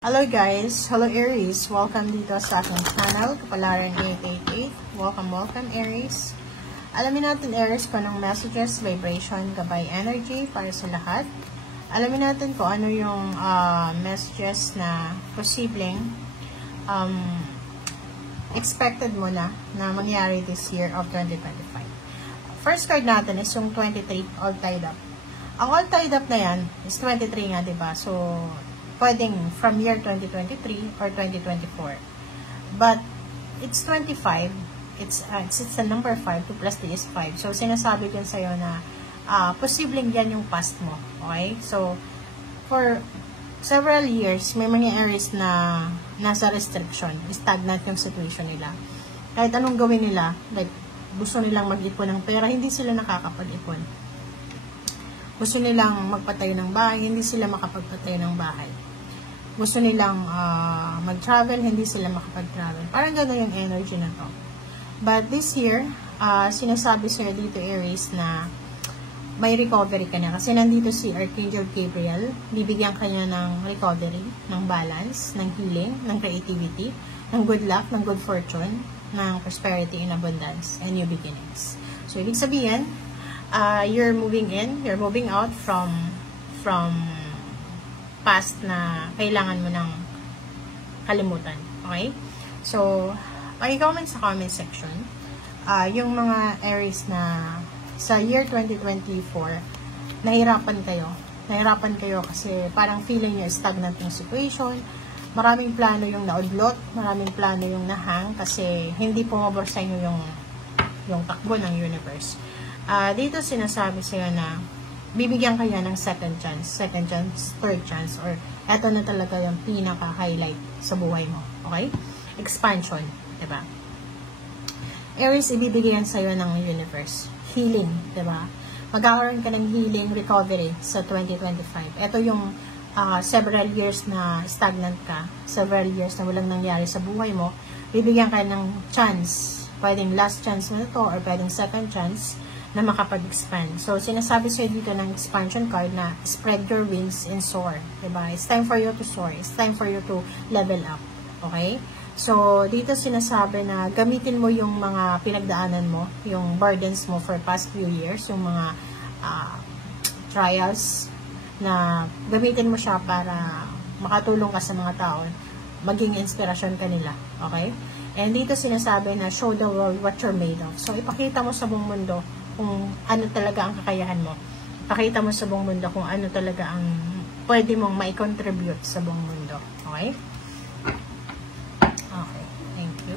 Hello guys! Hello Aries! Welcome dito sa aking channel, Kapalaran 888. Welcome Aries! Alamin natin Aries kung anong messages, vibration, gabay, energy para sa lahat. Alamin natin kung ano yung messages na posibleng expected mo na mangyari this year of 2025. First card natin is yung 23, all tied up. Ang all tied up na yan is 23 nga, diba? So, pwedeng from year 2023 or 2024. But, it's 25. It's a number 5. 2 plus 3 is 5. So, sinasabi ko sa'yo na posibleng yan yung past mo. Okay? So, for several years, may mga areas na nasa restriction. Stagnant yung situation nila. Kahit anong gawin nila, like, gusto nilang mag-ipon ng pera, hindi sila nakakapag-ipon. Gusto nilang magpatayo ng bahay, hindi sila makapagpatayo ng bahay. Gusto nilang mag-travel, hindi sila makapag-travel. Parang gano'n yung energy na to. But this year, sinasabi sa'yo dito, Aries, na may recovery ka na. Kasi nandito si Archangel Gabriel, bibigyan ka niya ng recovery, ng balance, ng healing, ng creativity, ng good luck, ng good fortune, ng prosperity and abundance, and new beginnings. So, ibig sabihin, you're moving in, you're moving out from past na kailangan mo ng kalimutan. Okay? So, pag-comment sa comment section, yung mga Aries na sa year 2024, nahirapan kayo kasi parang feeling nyo stagnant yung situation, maraming plano yung naudlot, maraming plano yung nahang kasi hindi pumabor sa inyo yung takbo ng universe. Dito sinasabi sa'yo na bibigyan kaya ng second chance, third chance, or eto na talaga yung pinaka-highlight sa buhay mo. Okay? Expansion. Diba? Aries, ibibigyan sa'yo ng universe. Healing. Diba? Magkakaroon ka ng healing, recovery sa 2025. Ito yung several years na stagnant ka, several years na walang nangyari sa buhay mo, bibigyan ka ng chance. Pwedeng last chance mo na to, or pwedeng second chance na makapag-expand. So, sinasabi sa'yo dito ng expansion card na spread your wings and soar. Diba? It's time for you to soar. It's time for you to level up. Okay? So, dito sinasabi na gamitin mo yung mga pinagdaanan mo, yung burdens mo for past few years, yung mga trials, na gamitin mo siya para makatulong ka sa mga tao, maging inspirasyon ka nila. Okay? And dito sinasabi na show the world what you're made of. So, ipakita mo sa buong mundo kung ano talaga ang kakayahan mo. Pakita mo sa buong mundo kung ano talaga ang pwede mong mai-contribute sa buong mundo. Okay? Okay. Thank you.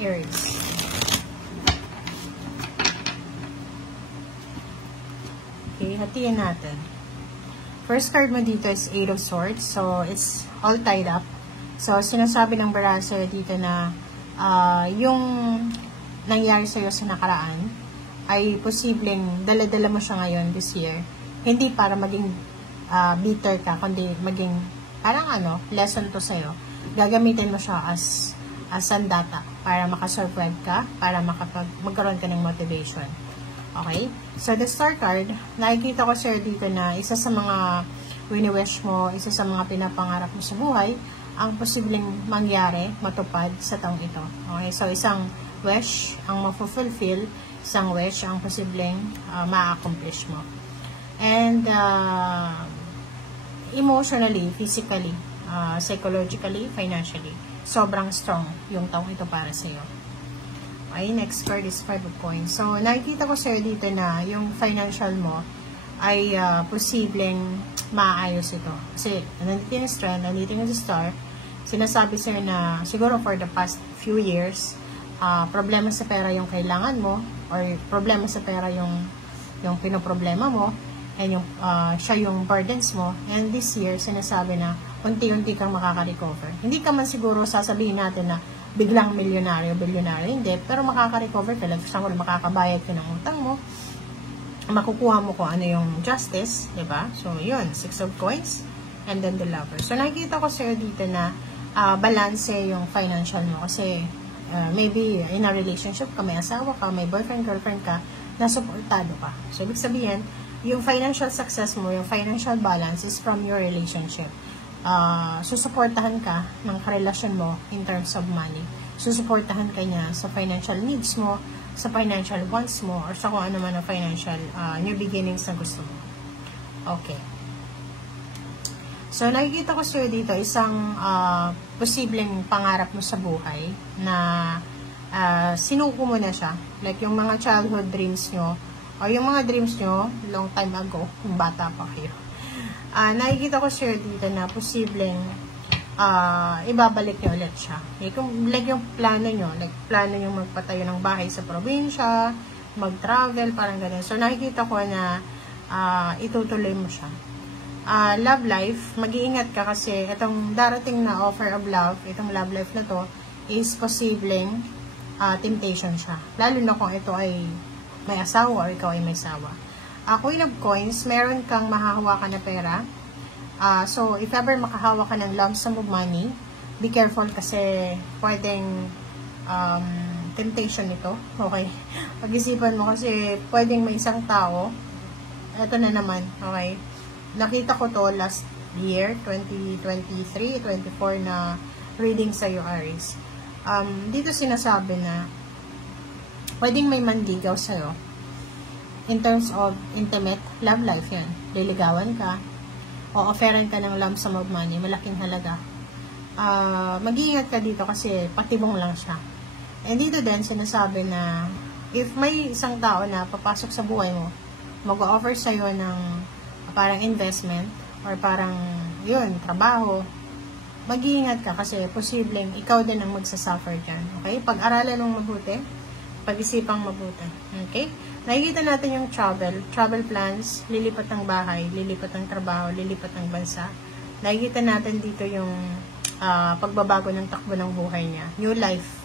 Aries. Okay, hatiin natin. First card mo dito is 8 of Swords. So, it's all tied up. So, sinasabi ng baraso dito na yung nangyari sa'yo sa nakaraan ay posibleng dala-dala mo siya ngayon this year. Hindi para maging bitter ka, kundi maging parang lesson to sa'yo. Gagamitin mo siya as sandata para makasurvive ka, para magkaroon ka ng motivation. Okay? So, the star card, nakikita ko sir dito na isa sa mga wini-wish mo, isa sa mga pinapangarap mo sa buhay, ang posibleng mangyari, matupad sa taong ito. Okay? So, isang wish ang mafulfill, isang wish ang posibleng ma-accomplish mo. And, emotionally, physically, psychologically, financially, sobrang strong yung taong ito para sa iyo. Okay, next card is 5 of Coins. So, nakikita ko sir dito na yung financial mo ay posibleng maayos ito. Kasi, nandito yung strength, nandito yung star. Sinasabi sir na siguro for the past few years, problema sa pera yung kailangan mo, or problema sa pera yung pinoproblema mo, and yung, siya yung burdens mo. And this year, sinasabi na unti-unti kang makaka-recover. Hindi ka man siguro sasabihin natin na biglang milyonaryo, bilyonaryo, hindi. Pero makaka-recover ka. Like, for example, makakabayad ka ng utang mo. Makukuha mo kung ano yung justice, diba? So, yun. 6 of coins. And then the lover. So, nakikita ko sa'yo dito na balance yung financial mo. Kasi, maybe in a relationship ka, may asawa ka, may boyfriend, girlfriend ka, nasuportado ka. So, ibig sabihin, yung financial success mo, yung financial balance is from your relationship. Susuportahan ka ng karelasyon mo in terms of money. Susuportahan ka niya sa financial needs mo, sa financial wants mo, or sa kung ano man ang financial new beginnings na gusto mo. Okay. So, nakikita ko sa'yo dito isang posibleng pangarap mo sa buhay na sinuko mo na siya. Like, yung mga childhood dreams nyo, o yung mga dreams nyo long time ago, kung bata pa kayo. Nakikita ko sa'yo dito na posibleng ibabalik nyo ulit siya. Like yung plano nyo, like plano nyo magpatayo ng bahay sa probinsya, mag-travel, parang ganun. So, nakikita ko na itutuloy mo siya. Love life, mag-iingat ka kasi itong darating na offer of love, itong love life na to, is posibleng temptation siya. Lalo na kung ito ay may asawa or ikaw ay may asawa. Queen of Coins, meron kang mahahawakan na pera. So, if ever makahawa ka ng lump sum of money, be careful kasi pwedeng temptation ito. Okay? Pag-isipan mo kasi pwedeng may isang tao. Ito na naman. Okay? Nakita ko to last year, 2023, 24 na reading sa'yo, Aries. Dito sinasabi na pwedeng may manligaw sa'yo in terms of intimate love life yan. Liligawan ka o offeran ka ng lump sum of money, malaking halaga. Mag-iingat ka dito kasi patibong lang siya. And dito din sinasabi na if may isang tao na papasok sa buhay mo, mag-offer sa'yo ng parang investment or parang yun, trabaho, mag-iingat ka kasi posibleng ikaw din ang magsasuffer dyan. Okay? Pag-aralan mong mabuti, pag-isipang mabuti. Okay? Nakikita natin yung travel plans, lilipat ng bahay, lilipat ng trabaho, lilipat ng bansa. Nakikita natin dito yung pagbabago ng takbo ng buhay niya. New life.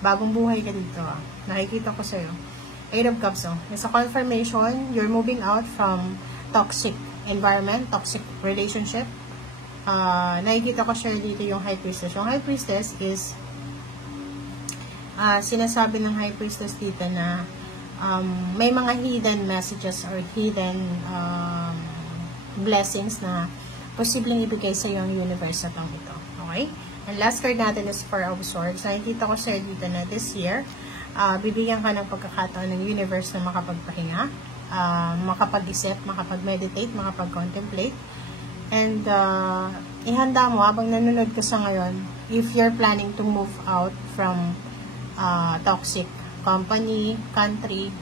Bagong buhay ka dito. Nakikita ko sa'yo. 8 of Cups. It's a confirmation. You're moving out from toxic environment, toxic relationship. Nakikita ko sa'yo dito yung High Priestess. Yung High Priestess is sinasabi ng High Priestess dito na may mga hidden messages or hidden blessings na posibleng ibigay sa yung universe na tong ito. Okay? And last card natin is 4 of Swords. Nakikita ko sa'yo dito na this year, bibigyan ka ng pagkakataon ng universe na makapagpahinga, makapag-isip, makapag-meditate, makapag-contemplate. And ihanda mo habang nanonood ka sa ngayon, if you're planning to move out from toxic company, country,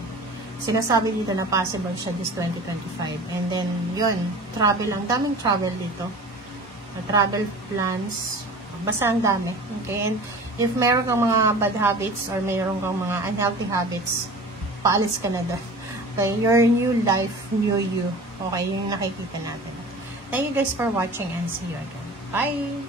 sinasabi dito na possible siya this 2025. And then, yun, travel, ang daming travel dito. Travel plans, basta ang dami. Okay? And if meron kang mga bad habits or meron kang mga unhealthy habits, paalis ka na doon. Okay? Your new life, new you. Okay? Yung nakikita natin. Thank you guys for watching and see you again. Bye!